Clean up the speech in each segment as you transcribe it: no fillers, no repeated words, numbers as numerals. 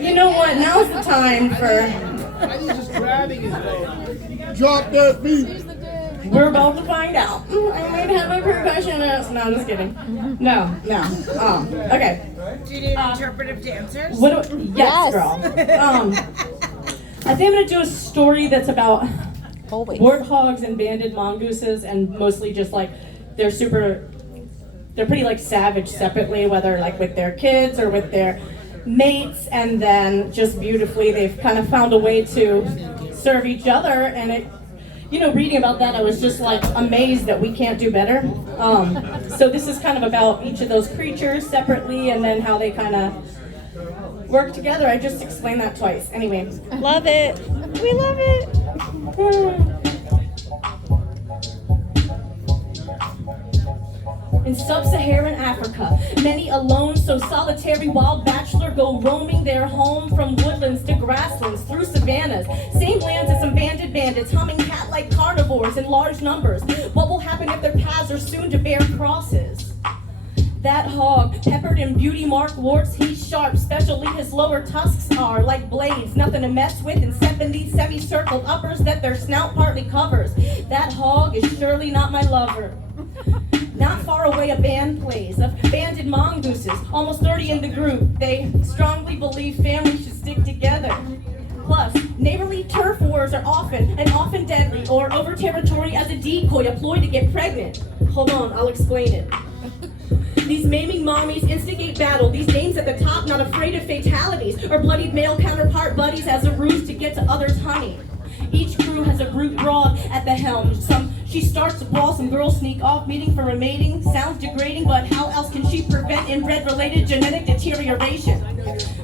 You know what? Now's the time for. He's just grabbing his boat. Drop that beat. We're about to find out. I might have a percussionist. No, I'm just kidding. No. Okay. Do you need interpretive dancers? Yes, girl. I think I'm gonna do a story that's about warthogs and banded mongooses, and mostly just like they're pretty like savage separately, whether like with their kids or with their mates, and then just beautifully they've kind of found a way to serve each other. And it, reading about that, I was just like amazed that we can't do better. So this is kind of about each of those creatures separately, and then how they kind of work together. I just explained that twice. Anyway. Love it. We love it. In sub-Saharan Africa, many a lone, so solitary wild bachelor go roaming their home from woodlands to grasslands through savannas. Same lands as some banded bandits, humming cat-like carnivores in large numbers. What will happen if their paths are soon to bear crosses? That hog, peppered in beauty mark warts, he's sharp, especially his lower tusks are like blades, nothing to mess with in 70 semicircled uppers that their snout partly covers. That hog is surely not my lover. Not far away a band plays of banded mongooses, almost 30 in the group. They strongly believe families should stick together. Plus, neighborly turf wars are often deadly, or over territory as a decoy, a ploy to get pregnant. Hold on, I'll explain it. These maiming mommies instigate battle, these dames at the top not afraid of fatalities, or bloodied male counterpart buddies as a ruse to get to others' honey. Each crew has a brute broad at the helm. She starts to brawl, some girls sneak off, meeting for a mating. Sounds degrading, but how else can she prevent inbred-related genetic deterioration?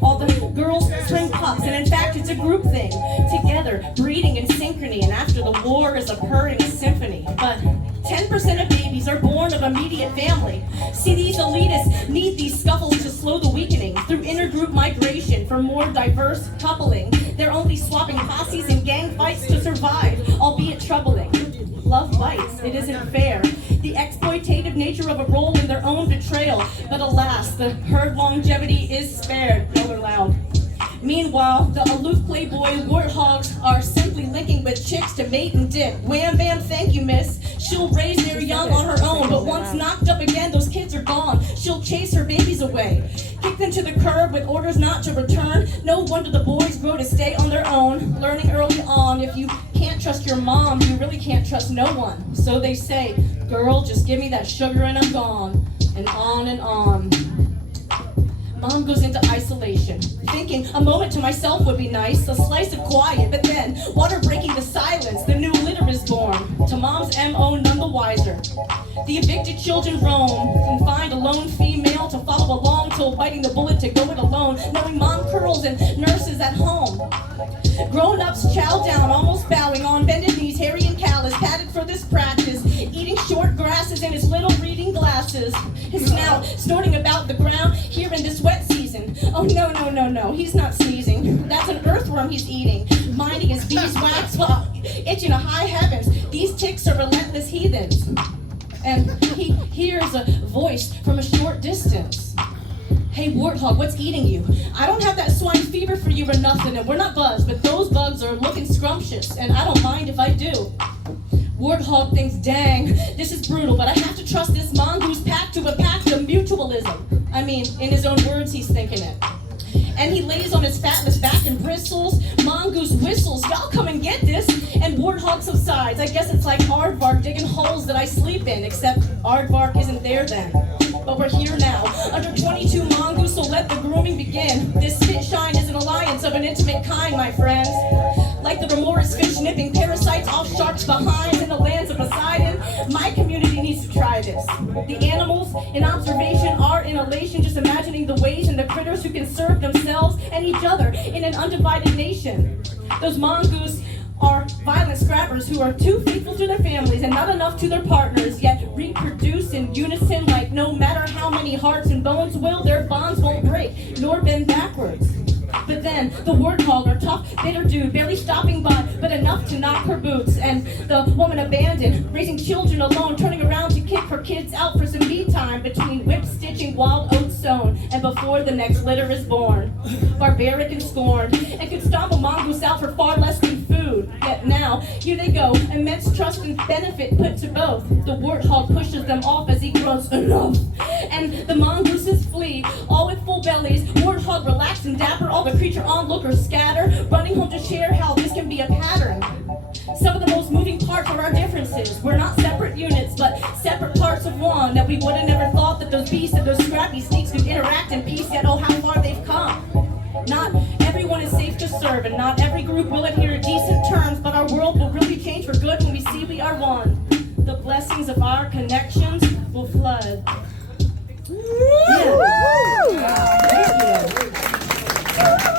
All the girls swing pups, and in fact it's a group thing. Together, breeding in synchrony, and after the war is a purring symphony. But 10% of babies are born of immediate family. See, these elitists need these scuffles to slow the weakening through intergroup migration for more diverse coupling. They're only swapping posses and gang fights to survive, albeit troubling. Love bites, it isn't fair. The exploitative nature of a role in their own betrayal. But alas, the herd longevity is spared. No, they're loud. Meanwhile, the aloof playboy warthogs are simply linking with chicks to mate and dip. Wham bam, thank you, miss. She'll raise their young on her own, but once knocked up again, those kids are gone. She'll chase her babies away, kick them to the curb with orders not to return. No wonder the boys grow to stay on their own, learning early on, if you can't trust your mom, you really can't trust no one. So they say, girl, just give me that sugar and I'm gone, and on and on. Mom goes into isolation, thinking a moment to myself would be nice, a slice of quiet, but then, water breaking the silence, the new litter is born, to Mom's M.O. none the wiser. The evicted children roam, and find a lone female to follow along till biting the bullet to go it alone, knowing Mom curls and nurses at home. Grown-ups chow down, almost bowing on bended knees, hairy and callous, padded for this practice, eating short grasses in his little reading glasses, his snout snorting about the ground here in this wet season. Oh no, he's not sneezing. That's an earthworm he's eating, minding his beeswax while itching to high heavens. These ticks are relentless heathens. And he hears a voice from a short distance. Hey, warthog, what's eating you? I don't have that swine fever for you or nothing, and we're not bugs, but those bugs are looking scrumptious, and I don't mind if I do. Warthog thinks, dang, this is brutal, but I have to trust this mongoose pack to a pact of mutualism. I mean, in his own words, he's thinking it. And he lays on his fatless back and bristles. Mongoose whistles, y'all come and get this. And warthog subsides. I guess it's like aardvark digging holes that I sleep in, except aardvark isn't there then. But we're here now. Under 22 mongoose, so let the grooming begin. This spit shine is an alliance of an intimate kind, my friends. Like the remorse fish nipping parasites off sharks' behinds in the lands of Poseidon, my community needs to try this. The animals in observation are in elation, just imagining the ways and the critters who can serve themselves and each other in an undivided nation. Those mongoose are violent scrappers who are too faithful to their families and not enough to their partners, yet reproduce in unison like no matter how many hearts and bones will, their bonds won't break, nor bend backwards. But then, the warthog, or tough, bitter dude, barely stopping by, but enough to knock her boots. And the woman abandoned, raising children alone, turning around to kick her kids out for some me time between whip stitch planting wild oats sown, and before the next litter is born. Barbaric and scorned, and could stomp a mongoose out for far less than food. Yet now, here they go, immense trust and benefit put to both. The warthog pushes them off as he grows enough. And the mongooses flee, all with full bellies. Warthog relaxed and dapper, all the creature onlookers scatter, running home to share how this can be a pattern. Some of the most moving parts are our differences. We're not separate units, but separate parts of one. That we would have never thought that those beasts and those scrappy sneaks could interact in peace, yet oh how far they've come. Not everyone is safe to serve, and not every group will adhere to decent terms, but our world will really change for good when we see we are one. The blessings of our connections will flood. Yeah. Thank you.